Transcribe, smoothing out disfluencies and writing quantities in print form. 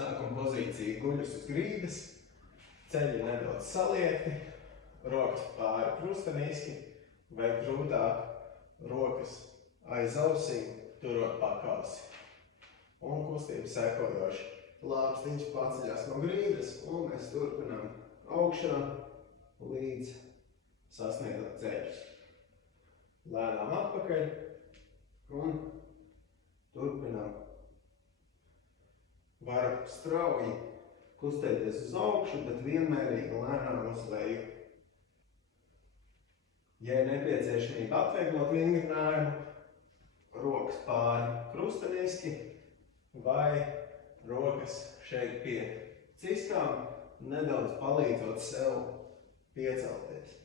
Sākuma pozīcija guļus uz grīdas, ceļi nedaudz saliekti, rokas pāri krusteniski vai grūtāk rokas aiz ausīm, turot pakausi. Un kustība sekojoši. Lāpstiņš paceļās no grīdas un mēs turpinām augšā līdz sasniedzam ceļus. Lēnām atpakaļ un turpinām. Varam strauji kustēties uz augšu, bet vienmērīgi lēnām uz leju. Ja ir nepieciešamība atvieglot vingrinājumu, rokas pāri krusteniski vai rokas šeit pie ciskām, nedaudz palīdzot sev piecelties.